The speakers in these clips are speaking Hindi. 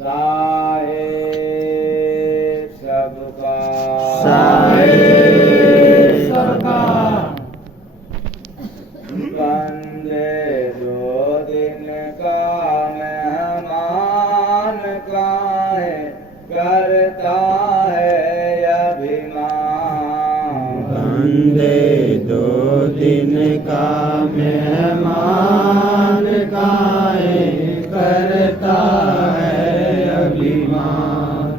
साहेब सबका बंदे 2 दिन का मेहमान काहे करता है अभिमान। बंदे 2 दिन का मेहमान काहे करता है अभिमान।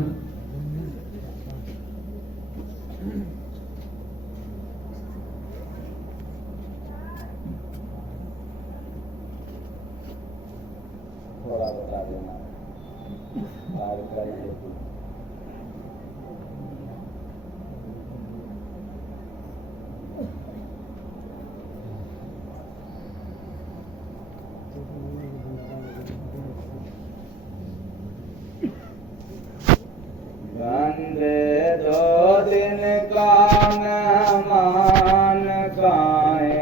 थोड़ा बता देना बंदे 2 दिन का मेहमान काहे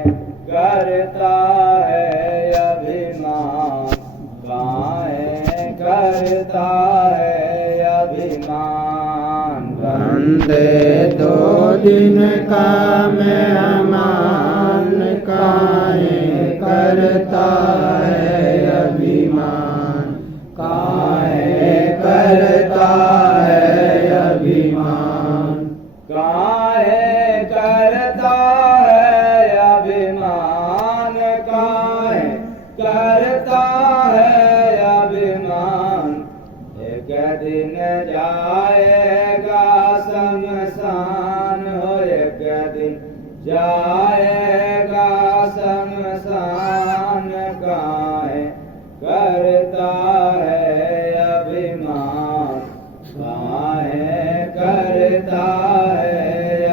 करता है अभिमान। काहे करता है अभिमान। बंदे 2 दिन का मेहमान काहे करता है अभिमान। काहे करता है अभिमान। काहे करता है अभिमान। काहे करता है अभिमान। एक दिन जाएगा शमशान हो। एक दिन जाएगा शमशान। काहे करता है अभिमान। काहे करता है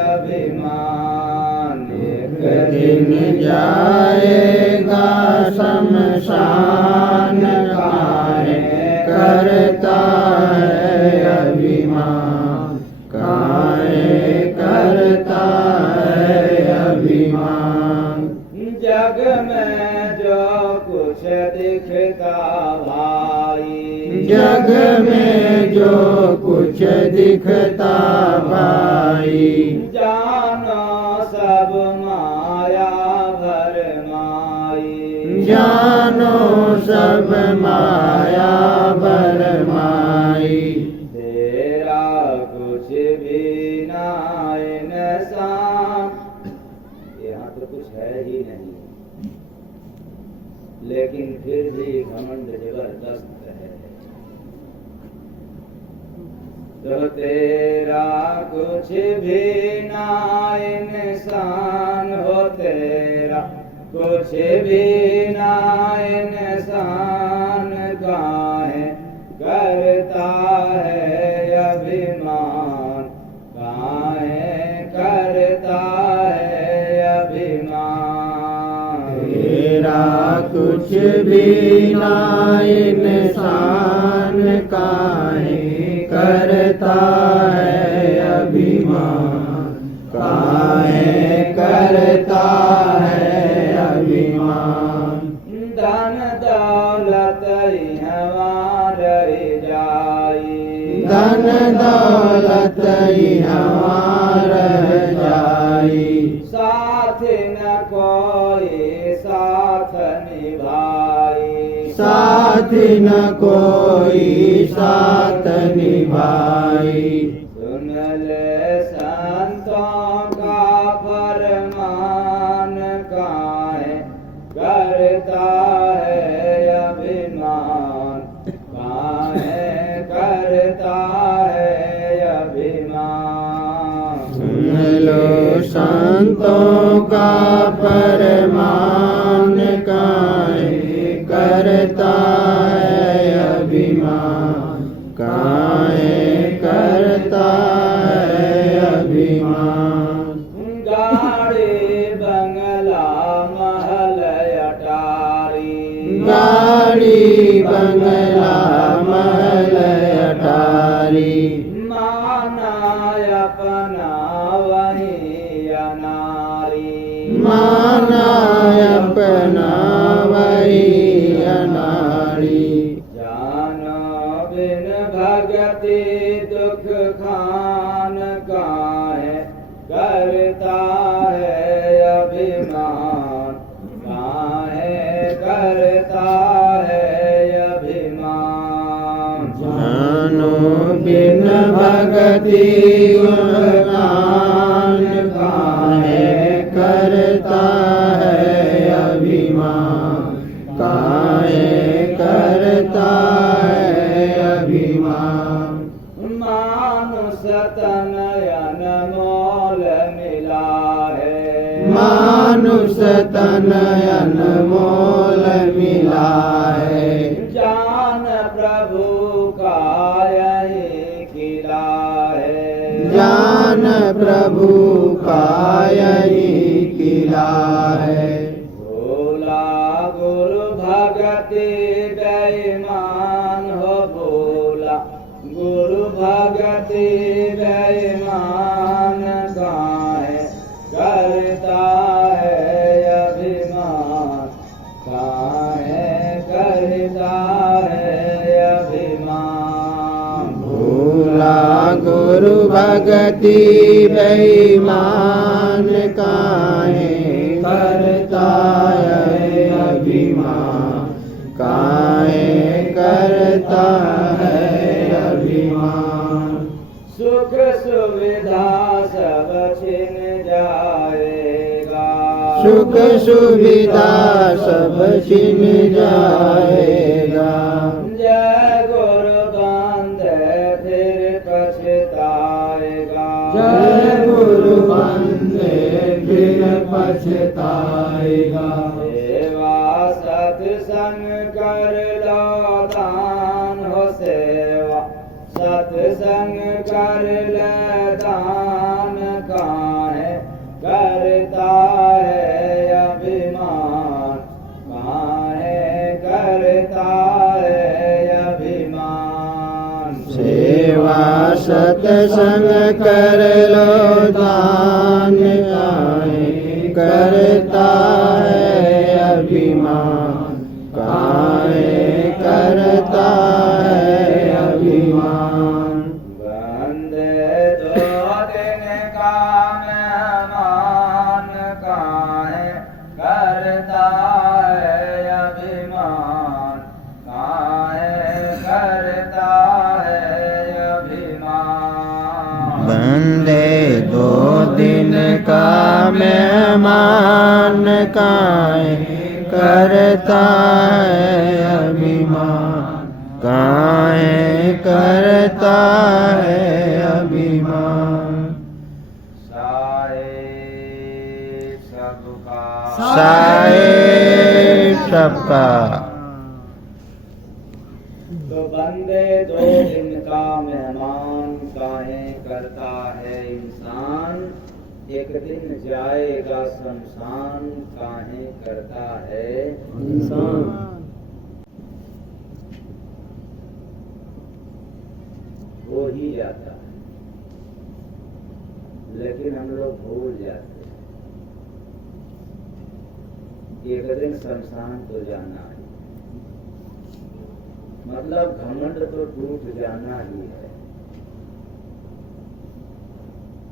अभिमान। एक दिन जाएगा शमशान काहे करता है अभिमान। काहे करता है अभिमान। जग में जो कुछ दिखता भाई। जग में जो कुछ दिखता भाई। जानो सब माया भरमाई। जानो सब माया भरमाई। तेरा कुछ भी ना इंसान। यहाँ तो कुछ है ही नहीं, लेकिन फिर भी घमंड जबरदस्त है। तो तेरा कुछ भी ना इंसान हो। तेरा कुछ भी ना इंसान। काहे करता है अभिमान। काहे करता है अभिमान। तेरा कुछ भी ना इंसान काहे करता है अभिमान। काहे करता है अभिमान। धन दौलत हमारी जाई। धन दौलत हमारा जाई। साथ न कोई साथ निभाई। साथ न कोई साथ निभाई। सुन ले संतों का फरमान। काहे करता है अभिमान। काहे करता है अभिमान। सुन लो संतों का फरमान काहे करता है अभिमान। काहे करता है अभिमान। गाड़ी बंगला महल अटारी। गाड़ी बंगला महल अटारी। माना अपना वही अनारी। माना अपना वही अनाड़ी। जानो बिन भगति दुख खान काहे करता है अभिमान, काहे करता है अभिमान। जानो बिन भगति गुणगान काहे करता है अभिमान, काहे करता है अभिमान। मानुष तनयन मोल मिला है, मानुष तनयन मोल मिला है, जान प्रभु का यही किला है, जान प्रभु का यही किला है। भोला गुरु भगति बेईमान हो, भोला गुरु भगति बेईमान काहे करता है अभिमान, काहे करता है अभिमान। भोला गुरु भगति बेईमान काहे करता है अभिमान, काहे करता है अभिमान। सुख सुविधा सब छिन जाएगा, सुख सुविधा सब छिन जाएगा, जय गुरु बंदे फिर पछताएगा, जय गुरु बंदे फिर पछताएगा। सेवा सत्संग कर लो दान हो, सेवा सत्संग कर ले दान काहे करता है अभिमान, काहे करता है अभिमान। सेवा सत्संग कर लो दान काहे करता है अभिमान, काहे करता है अभिमान। बंदे दो दिन का मेहमान काहे करता है अभिमान, काहे करता है अभिमान। बंदे दो दिन का मेहमान काहे करता है अभिमान, काहे करता है अभिमान। साए सबका, साए सबका। तो बंदे दो दिन का मेहमान काहे करता है इंसान, एक दिन जाएगा शमशान काहे करता है इंसान। हो ही जाता है, लेकिन हम लोग भूल जाते हैं, एक दिन शमशान तो जाना है, मतलब घमंड तो टूट जाना ही है।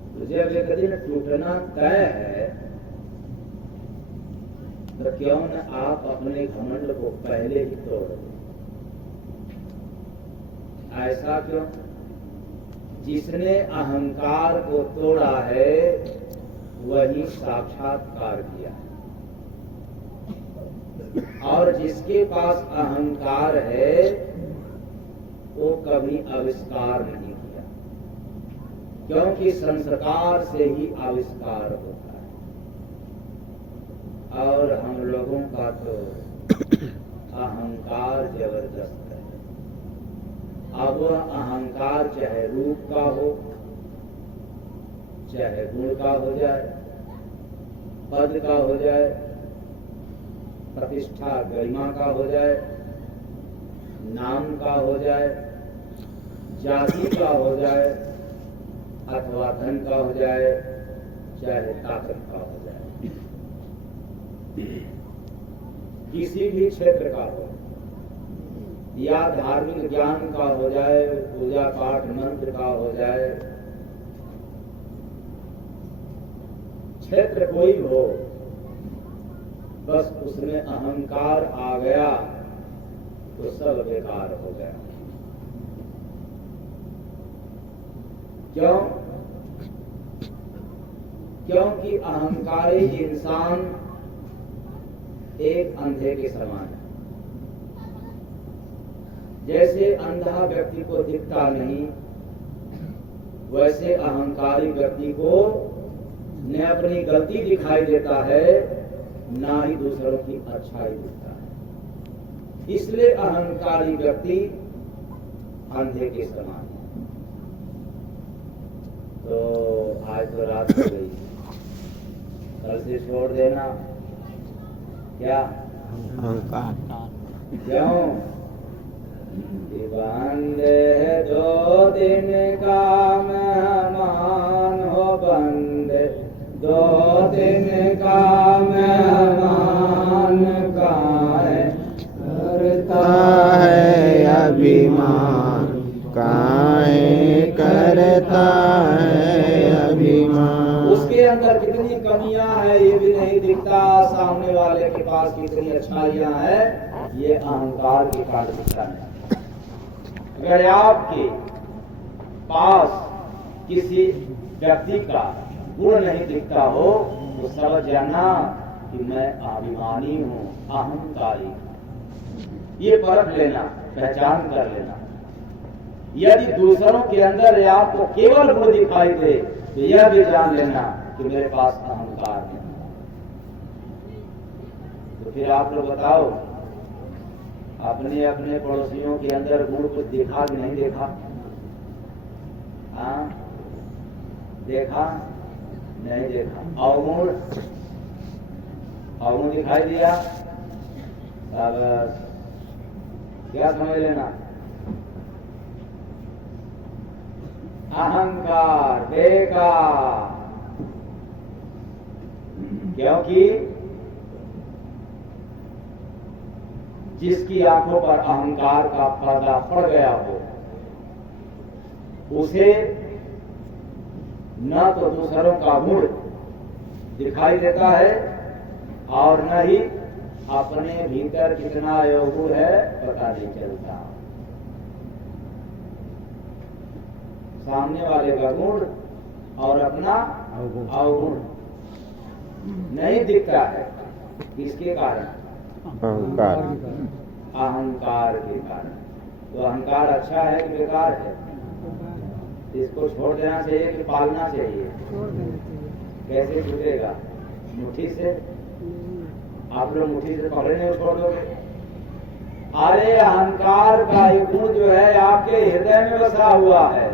तो जब एक दिन टूटना तय है, तो क्यों न आप अपने घमंड को पहले ही तोड़ दो। ऐसा क्यों? जिसने अहंकार को तोड़ा है वही साक्षात्कार किया है, और जिसके पास अहंकार है वो कभी आविष्कार नहीं किया, क्योंकि संस्कार से ही आविष्कार होता है। और हम लोगों का तो अहंकार जबरदस्त है। अब वह अहंकार चाहे रूप का हो, चाहे गुण का हो जाए, पद का हो जाए, प्रतिष्ठा गरिमा का हो जाए, नाम का हो जाए, जाति का हो जाए, अथवा धन का हो जाए, चाहे ताकत का हो जाए, किसी भी क्षेत्र का हो, या धार्मिक ज्ञान का हो जाए, पूजा पाठ मंत्र का हो जाए, क्षेत्र कोई भी हो, बस उसमें अहंकार आ गया तो सब बेकार हो गया। क्यों? क्योंकि अहंकारी इंसान एक अंधे के समान है। जैसे अंधा व्यक्ति को दिखता नहीं, वैसे अहंकारी व्यक्ति को न अपनी गलती दिखाई देता है, ना ही दूसरों की अच्छाई दिखता है। इसलिए अहंकारी व्यक्ति अंधे के समान है। तो आज तो रात हो गई, कल से छोड़ देना। क्या? अहंकार। क्यों? बंदे 2 दिन का मेहमान हो, बंदे 2 दिन का मेहमान काहे करता है अभिमान, काहे करता है अभिमान। उसके अंदर कितनी कमियां है ये भी नहीं दिखता, सामने वाले के पास कितनी अच्छाइयां है ये अहंकार के कारण दिखता है। अगर आपके पास किसी व्यक्ति का गुण नहीं दिखता हो तो समझ जाना कि मैं अभिमानी हूँ, अहंकारी हूँ। ये परख लेना, पहचान कर लेना। यदि दूसरों के अंदर आपको केवल गुण दिखाई दे तो यह भी जान लेना कि मेरे पास अहंकार है। तो फिर आप लोग बताओ, अपने अपने पड़ोसियों के अंदर गुण कुछ देखा कि नहीं देखा? हाँ, देखा? नहीं देखा? अवगुण? अवगुण दिखाई दिया? बस क्या समझ लेना? अहंकार बेकार। क्योंकि जिसकी आंखों पर अहंकार का पर्दा पड़ गया हो, उसे न तो दूसरों का गुण दिखाई देता है और न ही अपने भीतर कितना योग है पता नहीं चलता। सामने वाले का गुण और अपना अवगुण नहीं दिखता है। किसके कारण? अहंकार। अहंकार के कारण। तो अहंकार अच्छा है कि बेकार है? इसको छोड़ देना चाहिए कि पालना चाहिए? कैसे छूटेगा? मुट्ठी से? आप लोग मुट्ठी से पकड़े नहीं छोड़ दोगे? अरे अहंकार का गुण जो है आपके हृदय में बसा हुआ है,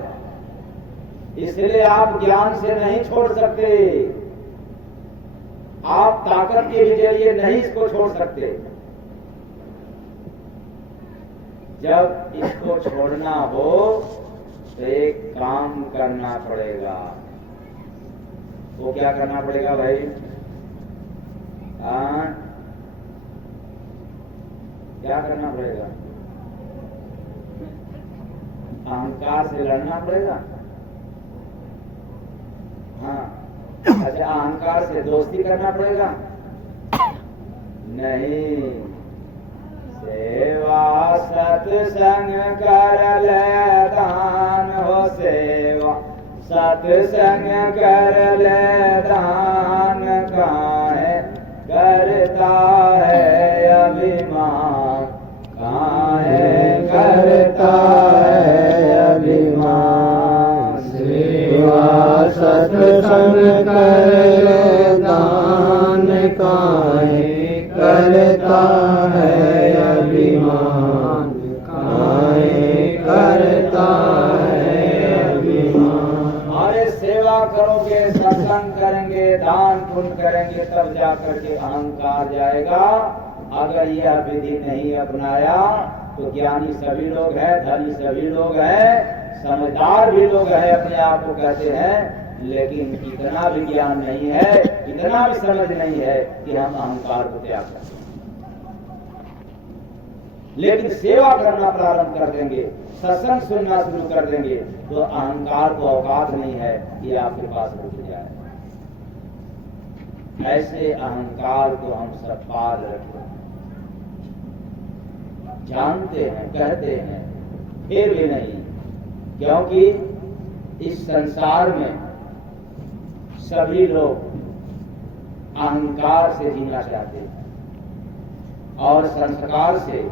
इसलिए आप ज्ञान से नहीं छोड़ सकते, आप ताकत के जरिए नहीं इसको छोड़ सकते। जब इसको छोड़ना हो तो एक काम करना पड़ेगा। वो क्या करना पड़ेगा भाई? क्या करना पड़ेगा? अहंकार से लड़ना पड़ेगा। हाँ, अच्छा, अहंकार से दोस्ती करना पड़ेगा? नहीं, सेवा सत्संग कर ले दान हो, सेवा सत्संग कर ले दान काहे करता है अभिमान, काहे करता है अभिमान। सेवा सत्संग कर दान काहे करता है अभिमान, काहे करता है अभिमान। अरे सेवा करोगे, सत्संग करेंगे, दान पुण्य करेंगे, तब जाकर के अहंकार जाएगा। अगर यह विधि नहीं अपनाया तो ज्ञानी सभी लोग हैं, धनी सभी लोग हैं, समझदार भी लोग हैं, अपने आप को कहते हैं, लेकिन इतना भी ज्ञान नहीं है, इतना भी समझ नहीं है कि हम अहंकार को त्याग करें। लेकिन सेवा करना प्रारंभ कर देंगे, सत्संग सुनना शुरू कर देंगे, तो अहंकार को औकात नहीं है ये आपके पास रुक जाए। ऐसे अहंकार को हम सब पाल रखते हैं, जानते हैं, कहते हैं, फिर भी नहीं, क्योंकि इस संसार में सभी लोग अहंकार से जीना चाहते हैं और संस्कार से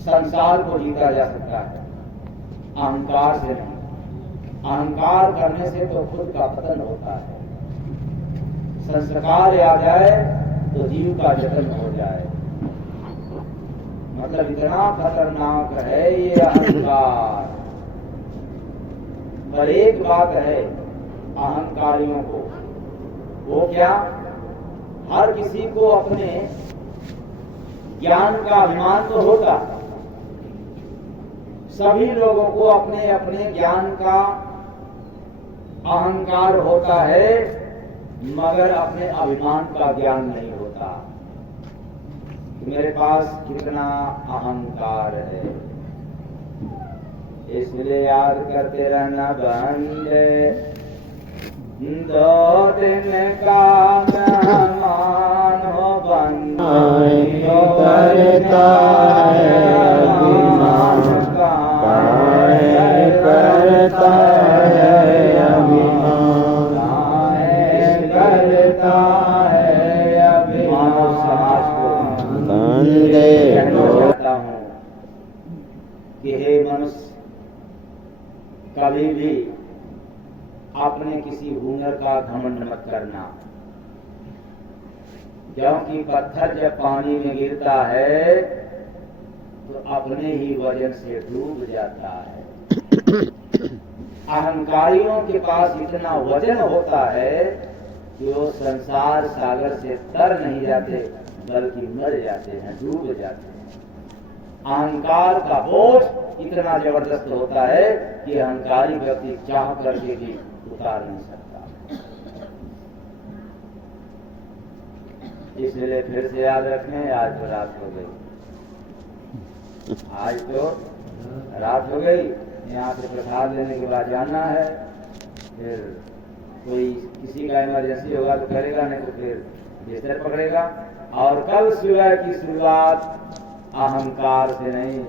संसार को जीता जा सकता है, अहंकार से नहीं। अहंकार करने से तो खुद का पतन होता है। संस्कार आ जाए तो जीव का जतन हो जाए। मतलब इतना खतरनाक है ये अहंकार। पर एक बात है अहंकारियों को, वो क्या, हर किसी को अपने ज्ञान का अभिमान तो होता, सभी लोगों को अपने अपने ज्ञान का अहंकार होता है, मगर अपने अभिमान का ज्ञान नहीं होता। मेरे पास कितना अहंकार है, इसलिए याद करते रहना बंदे, 2 दिन का मेहमान हो बंदे, करता है अभिमान, काहे करता है अभिमान, करता है अभिमान। समाज को बंदे कहना चाहता हूँ कि हे मनुष्य, कभी भी अपने किसी हुनर का घमंड मत करना, क्योंकि पत्थर जब पानी में गिरता है तो अपने ही वजन से डूब जाता है। अहंकारियों के पास इतना वजन होता है कि वो संसार सागर से तर नहीं जाते, बल्कि मर जाते हैं, डूब जाते हैं। अहंकार का बोझ इतना जबरदस्त होता है कि अहंकारी व्यक्ति चाह करके भी उतार नहीं सकता। इसलिए फिर से याद रखें, आज तो रात हो गई, आज तो रात हो गई, यहाँ से प्रसाद लेने के बाद जाना है। फिर कोई किसी का इमरजेंसी होगा तो करेगा, नहीं तो फिर बिस्तर पकड़ेगा। और कल सुबह की शुरुआत अहंकार से नहीं,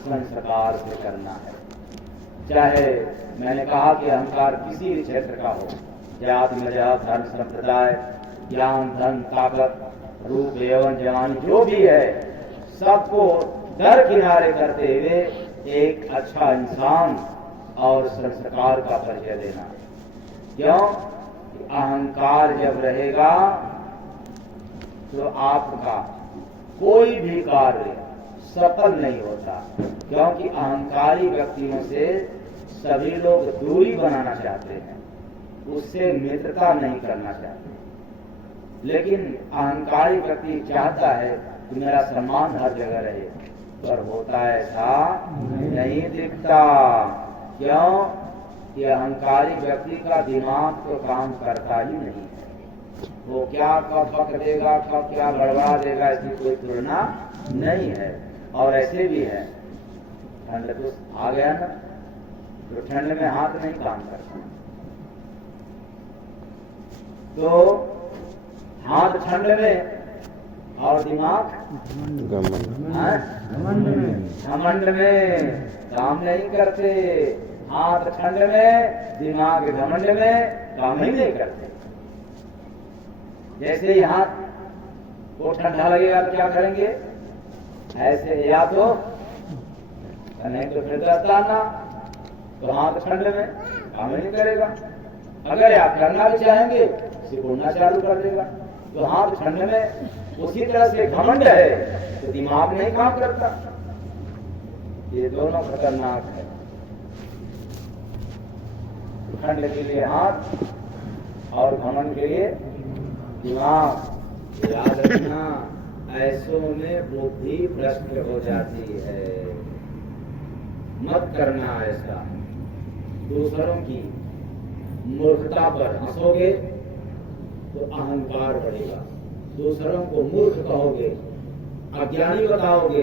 संस्कार से करना है। चाहे मैंने कहा कि अहंकार किसी भी क्षेत्र का हो, जात मजहब धर्म संप्रदाय, ज्ञान धन ताकत रूप एवं जवानी जो भी है, सबको दर किनारे करते हुए एक अच्छा इंसान और संस्कार का परिचय देना। क्यों? अहंकार जब रहेगा तो आपका कोई भी कार्य सफल नहीं होता, क्योंकि अहंकारी व्यक्तियों से सभी लोग दूरी बनाना चाहते हैं, उससे मित्रता नहीं करना चाहते। लेकिन अहंकारी व्यक्ति चाहता है कि मेरा सम्मान हर जगह रहे, पर होता ऐसा नहीं दिखता। क्यों? कि अहंकारी व्यक्ति का दिमाग तो काम करता ही नहीं है। वो क्या कब पकड़ देगा, कब क्या गड़बड़ा देगा, इसकी कोई तुलना नहीं है। और ऐसे भी है, ठंड तो आ गया ना, तो ठंड में हाथ नहीं काम करता, तो हाथ ठंड में और दिमाग घमंड में काम नहीं करते। हाथ ठंड में, दिमाग घमंड में काम ही नहीं करते। जैसे ही हाथ को ठंडा लगेगा तो क्या करेंगे, ऐसे या तो नहीं तो फिर दस्ताना, तो हाथ ठंड में काम ही नहीं करेगा। अगर आप करना भी चाहेंगे सिकुड़ना चालू कर देगा। तो हाथ ठंड में उसी तरह से घमंड है तो दिमाग नहीं काम करता। ये दोनों खतरनाक है। ठंड के लिए हाथ और घमंड के लिए दिमाग। याद रखना, ऐसों में बुद्धि भ्रष्ट हो जाती है। मत करना ऐसा। दूसरों की मूर्खता पर हंसोगे तो अहंकार बढ़ेगा। दूसरों को मूर्ख कहोगे, अज्ञानी बताओगे,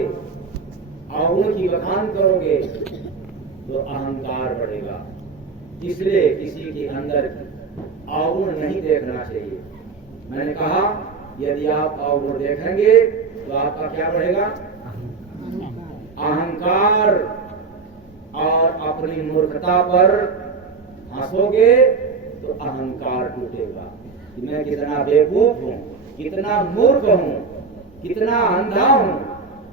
अवगुण की बखान करोगे तो अहंकार बढ़ेगा। इसलिए किसी के अंदर अवगुण नहीं देखना चाहिए। मैंने कहा यदि आप अवगुण देखेंगे तो आपका क्या बढ़ेगा? अहंकार। और अपनी मूर्खता पर हंसोगे तो अहंकार टूटेगा कि मैं कितना बेवकूफ हूँ, कितना मूर्ख हूँ, कितना अंधा हूँ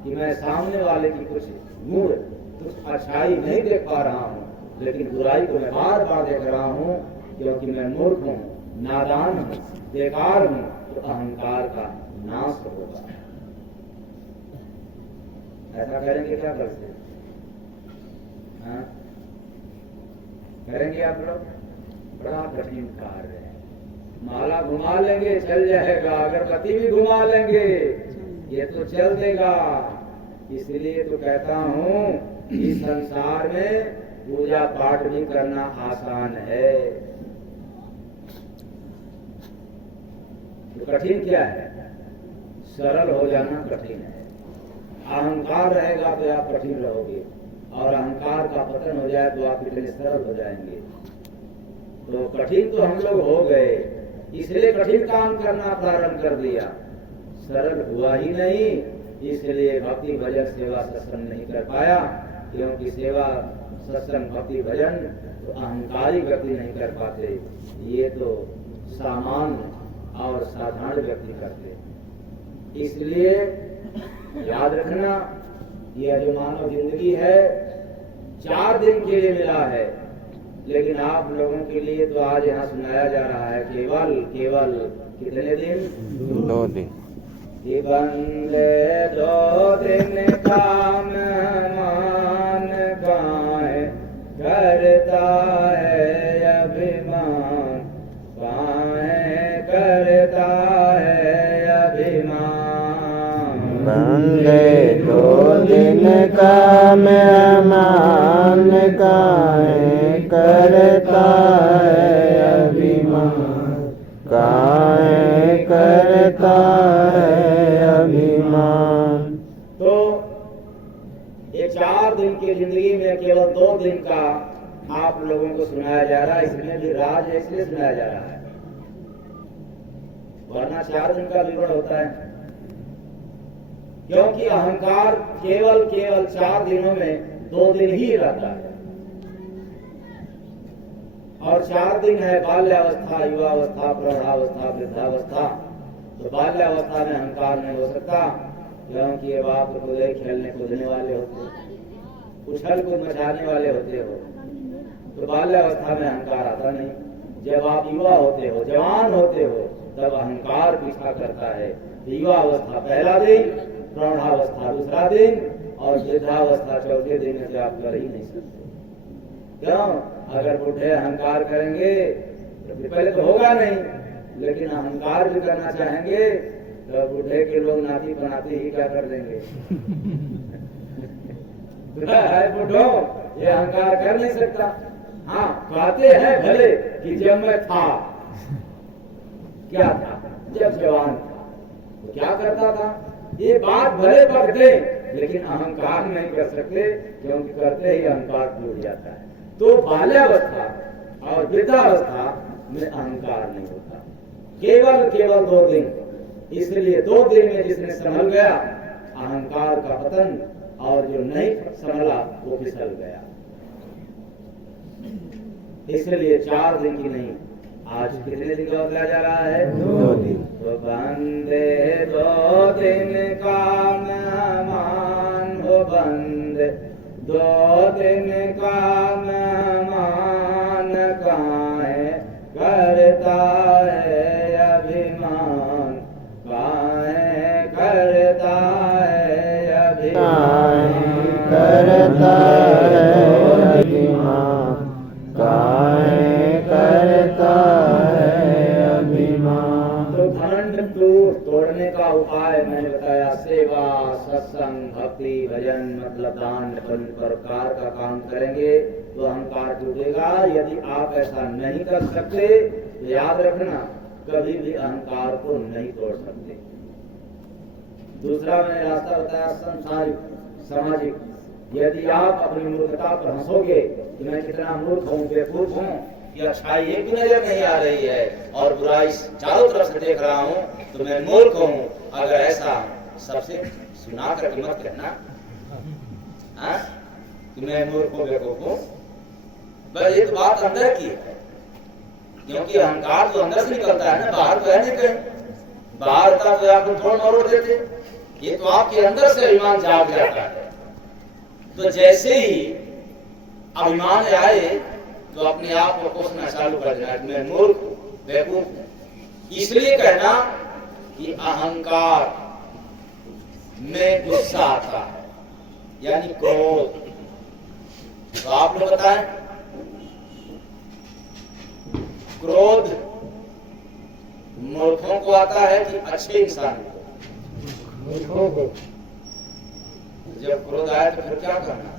कि मैं सामने वाले की कुछ गुण, कुछ अच्छाई नहीं देख पा रहा हूँ, लेकिन बुराई को मैं बार बार देख रहा हूँ क्योंकि मैं मूर्ख हूँ, नादान हूँ, बेकार हूँ। तो अहंकार का नाश होगा। ऐसा करेंगे क्या करते? हाँ? करेंगे आप लोग? बड़ा कठिन कार्य है। माला घुमा लेंगे चल जाएगा, अगरबत्ती भी घुमा लेंगे ये तो चल देगा। इसलिए तो कहता हूँ इस संसार में पूजा पाठ भी करना आसान है। तो कठिन क्या है? सरल हो जाना कठिन है। अहंकार रहेगा तो आप कठिन रहोगे, और अहंकार का पतन हो जाए तो आप इतने सरल हो जाएंगे। तो कठिन तो हम लोग हो गए, इसलिए कठिन काम करना प्रारंभ कर दिया। सरल हुआ ही नहीं, इसलिए भक्ति भजन सेवा सत्संग नहीं कर पाया। क्योंकि सेवा सत्संग भक्ति भजन तो अहंकारी व्यक्ति नहीं कर पाते, ये तो सामान्य और साधारण व्यक्ति करते। इसलिए याद रखना, यह जो मानव जिंदगी है 4 दिन के लिए मिला है, लेकिन आप लोगों के लिए तो आज यहाँ सुनाया जा रहा है केवल कितने दिन? 2 दिन। कि बंदे 2 दिन काम मान गाए, करता है अभिमान, गाए करता है अभिमान। बंदे 2 दिन काम मान गाए, करता है अभिमान, गाए करता है अभिमान। तो ये 4 दिन की जिंदगी में केवल 2 दिन का आप लोगों को सुनाया जा रहा है। इसमें भी राज है, इसलिए सुनाया जा रहा है, वरना 4 दिन का विवरण होता है। क्योंकि अहंकार केवल 4 दिनों में 2 दिन ही रहता है, और 4 दिन है बाल्यावस्था, युवावस्था, प्रौढ़ावस्था, वृद्धावस्था। तो बाल्यावस्था में अहंकार नहीं हो सकता, क्योंकि ये बाप को खेलने कूदने वाले होते हो, उछल कूद मचाने वाले होते हो, तो बाल्यावस्था में अहंकार आता नहीं। जब आप युवा होते हो, जवान होते हो, तब अहंकार पीछा करता है। युवावस्था पहला दिन, प्रौढ़ावस्था दूसरा दिन, और वृद्धावस्था 4थे दिन में आप कर ही नहीं सकते। क्यों? अगर बुढ़े अहंकार करेंगे तो पहले तो होगा नहीं, लेकिन अहंकार भी करना चाहेंगे तो बुढ़े के लोग नाती बनाते ही क्या कर देंगे? है बुढ़ो, ये अहंकार कर नहीं सकता। हाँ, कहते हैं भले कि जब मैं था, क्या था? जब जवान था तो क्या करता था? ये बात भले पकड़े, लेकिन अहंकार नहीं कर सकते, क्योंकि करते ही अहंकार टूट जाता है। तो बाल्यावस्था और वृद्धावस्था में अहंकार नहीं होता, केवल 2 दिन। इसलिए 2 दिन में जिसने संभल गया, अहंकार का पतन, और जो नहीं संभला वो फिसल गया। इसलिए 4 दिन की नहीं, आज कितने दिन का बताया जा रहा है? 2 दिन। तो बंदे 2 दिन काम मान, हो बंदे 2 दिन काम मान, काहे करता है अभिमान, काहे करता है अभिमान, करता है अभिमान, काहे करता है अभिमान। तो घमंड तोड़ने का उपाय मैंने बताया, सेवा सत्संग भक्ति भजन मतलब दान प्रकार का काम करेंगे तो अहंकार टूटेगा। यदि आप ऐसा नहीं कर सकते तो याद रखना, कभी भी अहंकार को नहीं तोड़ सकते। दूसरा मैंने रास्ता बताया संसारिक सामाजिक। यदि आप अपनी मूर्खता पर हंसोगे कि मैं कितना मूर्ख हूँ, बेवकूफ हूँ, कि अच्छाई एक भी नजर नहीं आ रही है और बुराई चारों तरफ से देख रहा हूँ, तो मैं मूर्ख हूँ, अगर ऐसा सबसे सुना करके मत कहना कि मैं मूर्ख हूँ, बेवकूफ हूँ। बस ये तो बात अंदर की है, क्योंकि अहंकार तो अंदर से निकलता है ना, बाहर तो है नहीं कहीं। बाहर था तो आप थोड़ा मरोड़ देते, ये तो आपके अंदर से अभिमान जाग जाता है। तो जैसे ही अभिमान आए तो अपने आप को कोसना चालू कर देना, मैं मूर्ख हूं, बेवकूफ हूं। इसलिए कहना कि अहंकार में गुस्सा आता है, यानी क्रोध। तो आप लोग बताएं, क्रोध मूर्खों को आता है कि अच्छे इंसान को? जब क्रोध आया तो फिर क्या करना?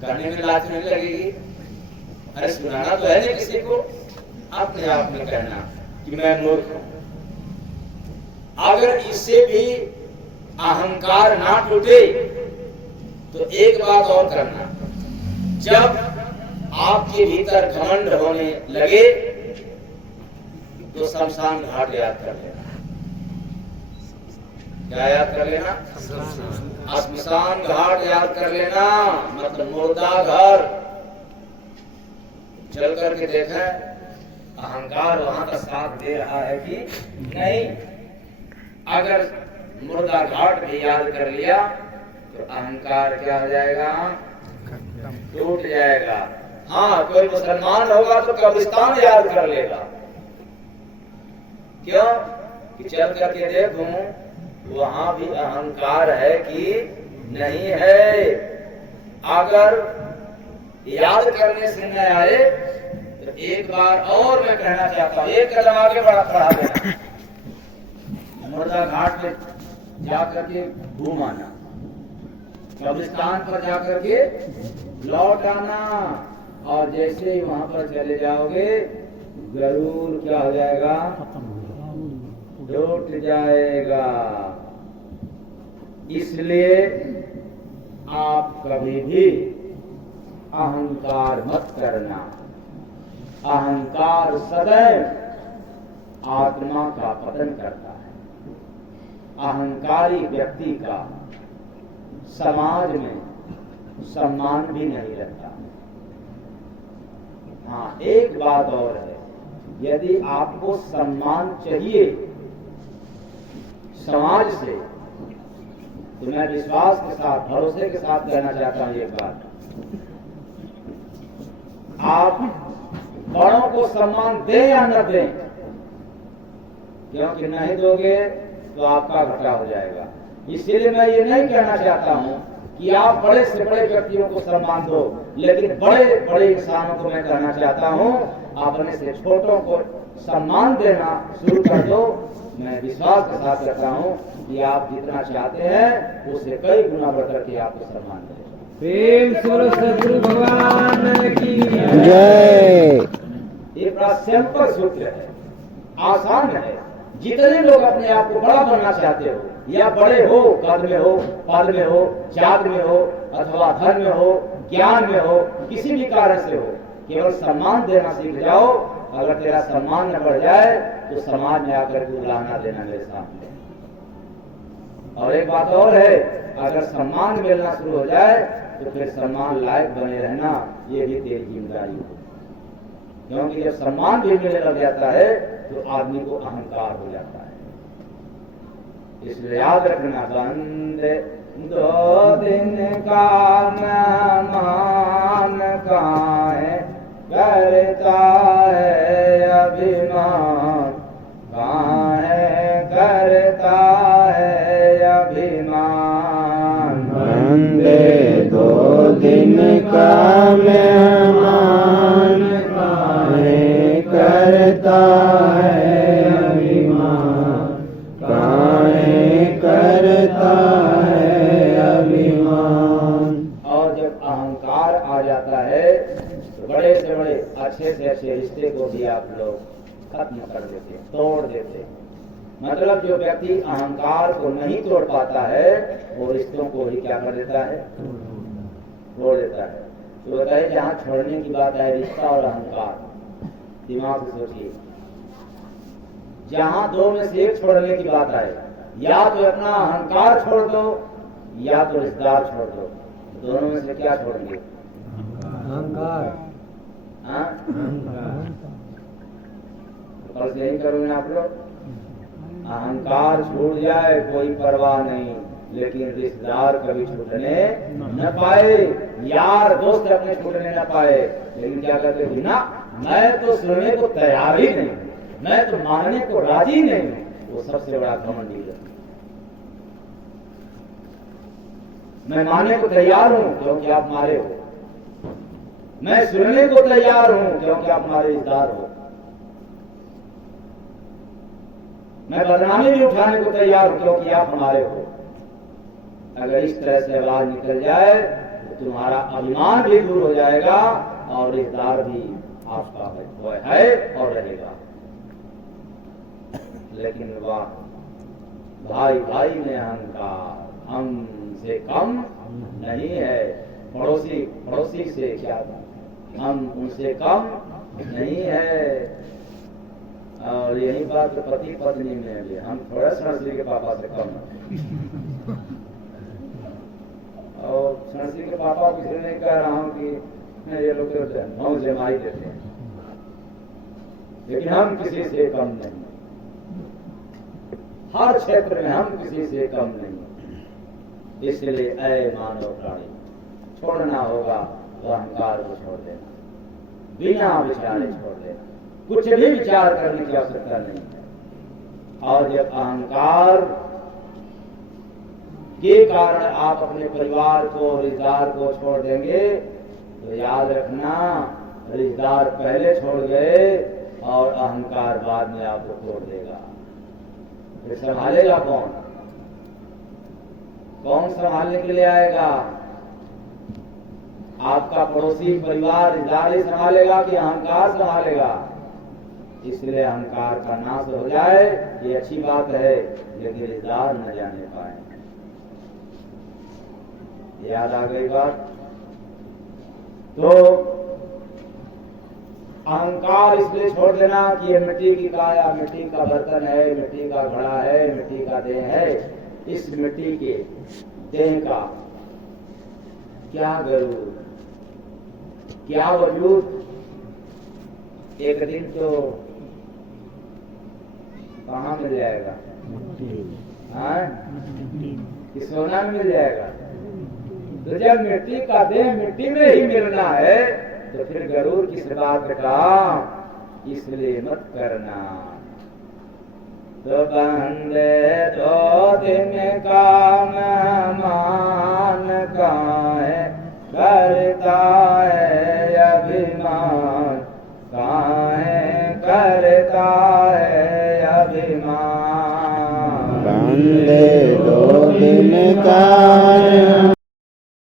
कहने में लाज नहीं लगेगी? अरे सुनाना तो है नहीं किसी को, अपने आप में कहना कि मैं मूर्ख हूं। अगर इससे भी अहंकार ना टूटे तो एक बात और करना, जब आपके भीतर घमंड होने लगे तो शमशान घाट याद कर लेना। क्या याद कर लेना? शमशान घाट याद कर लेना, मतलब मुर्दा घर। चल करके देखें अहंकार वहां का साथ दे रहा है कि नहीं। अगर मुर्दा घाट भी याद कर लिया तो अहंकार क्या हो जाएगा? टूट जाएगा। हाँ, कोई मुसलमान होगा तो कब्रिस्तान याद कर लेगा। क्यों? कि चल करके देखूं वहां भी अहंकार है कि नहीं है। अगर याद करने से न आए तो एक बार और मैं कहना चाहता हूं, एक कदम आगे बढ़ा देना। मुर्दा घाट में जाकर के घूम आना, कब्रिस्तान पर जाकर के लौट आना, और जैसे ही वहां पर चले जाओगे जरूर क्या हो जाएगा? टूट जाएगा। इसलिए आप कभी भी अहंकार मत करना। अहंकार सदैव आत्मा का पतन करता है। अहंकारी व्यक्ति का समाज में सम्मान भी नहीं रहता। हाँ, एक बात और है, यदि आपको सम्मान चाहिए समाज से तो मैं विश्वास के साथ, भरोसे के साथ कहना चाहता हूं एक बात, आप बड़ों को सम्मान दें या न दें, क्योंकि नहीं दोगे तो आपका घाटा हो जाएगा। इसीलिए मैं ये नहीं कहना चाहता हूं कि आप बड़े से बड़े व्यक्तियों को सम्मान दो, लेकिन बड़े बड़े इंसानों को मैं कहना चाहता हूं अपने से छोटों को सम्मान देना शुरू कर दो। मैं विश्वास के साथ कहता हूं कि आप जितना चाहते हैं उससे कई गुना बढ़कर के आपको सम्मान दें। प्रेम स्वरूप सद्गुरु भगवान की जय। ये बड़ा सिंपल सूत्र है, आसान है। जितने लोग अपने आप को बड़ा बनना चाहते हो, या बड़े हो, कद में हो, पद में हो, जात में हो, अथवा धन में हो, ज्ञान में हो, किसी भी कारण से हो, केवल सम्मान देना सीख जाओ। अगर तेरा सम्मान न बढ़ जाए तो समाज में आकर के उलाहना देना मेरे सामने। और एक बात और है, अगर सम्मान मिलना शुरू हो जाए तो फिर सम्मान लायक बने रहना ये भी तेरी जिम्मेदारी हो, क्योंकि जब सम्मान भी मिलने लग जाता है तो आदमी को अहंकार हो जाता है। इसलिए याद रखना, बंदे 2 दिन का मेहमान काहे करता है अभिमान, काहे करता है अभिमान। बंदे 2 दिन का मेहमान काहे करता है अभिमान, काहे करता है अभिमान। और जब अहंकार आ जाता है तो बड़े से बड़े अच्छे से अच्छे रिश्ते को भी आप लोग खत्म कर देते, तोड़ देते। मतलब जो व्यक्ति अहंकार को नहीं तोड़ पाता है वो रिश्तों को ही क्या कर देता है, तोड़ देता है। तो बताइए जहां छोड़ने की बात है रिश्ता और अहंकार, दिमाग से सोचिए, जहां दो में से एक छोड़ने की बात आए, या तो अपना अहंकार छोड़ दो या तो रिश्तेदार छोड़ दो, दोनों में से क्या छोड़ेंगे? अहंकार। हाँ, बस यही करोगे आप लोग। अहंकार छूट जाए कोई परवाह नहीं, लेकिन रिश्तेदार कभी छूटने न पाए, यार दोस्त अपने छूटने न पाए। लेकिन क्या कहते हैं ना, मैं तो सुनने को तैयार ही नहीं, मैं तो मानने को राजी नहीं हूं, वो सबसे बड़ा घमंडी है। मैं मानने को तैयार हूं क्योंकि आप मारे हो, मैं सुनने को तैयार हूं क्योंकि आप हमारे रिश्तेदार हो, मैं बदनामी भी उठाने को तैयार हूं क्योंकि आप हमारे हो। अगर इस तरह से आवाज निकल जाए तो तुम्हारा अभिमान भी दूर हो जाएगा और रिश्तेदार भी आपका है और रहेगा। लेकिन वाह, भाई भाई में अहंकार हमसे कम नहीं है, पड़ोसी पड़ोसी से क्या हम उनसे कम नहीं है। और यही बात तो पति पत्नी में भी, हम थोड़ा सरस्वती के पापा से कम है। और सरस्वती के पापा को इसलिए नहीं कह रहा हूं कि ये लोग तो जमाई देते हैं, लेकिन हम किसी से कम नहीं, हर क्षेत्र में हम किसी से कम नहीं। इसलिए ऐ मानव प्राणी, छोड़ना होगा तो अहंकार को छोड़ देना, बिना विचारे छोड़ देना, कुछ भी विचार करने की आवश्यकता नहीं है। और जब अहंकार के कारण आप अपने परिवार को, रिश्तेदार को छोड़ देंगे तो याद रखना, रिश्तेदार पहले छोड़ गए और अहंकार बाद में आपको तोड़ देगा। फिर संभालेगा कौन? कौन संभालने के लिए आएगा? आपका पड़ोसी, परिवार, रिश्तेदार ही संभालेगा कि अहंकार संभालेगा? इसलिए अहंकार का नाश हो जाए ये अच्छी बात है, लेकिन रिश्तेदार न जाने पाए। याद आ गई बात? तो अहंकार इसलिए छोड़ देना कि ये मिट्टी की काया, मिट्टी का बर्तन है, मिट्टी का घड़ा है, मिट्टी का देह है। इस मिट्टी के देह का क्या गरूर, क्या वजूद, एक दिन तो कहाँ मिल जाएगा? कि सोना में मिल जाएगा? तो जब मिट्टी का देह मिट्टी में ही मिलना है तो फिर गरूर किस बात का, इसलिए मत करना। तो बंदे दो दिन का मेहमान काहे करता है अभिमान, काहे करता है अभिमान। बंदे दो दिन का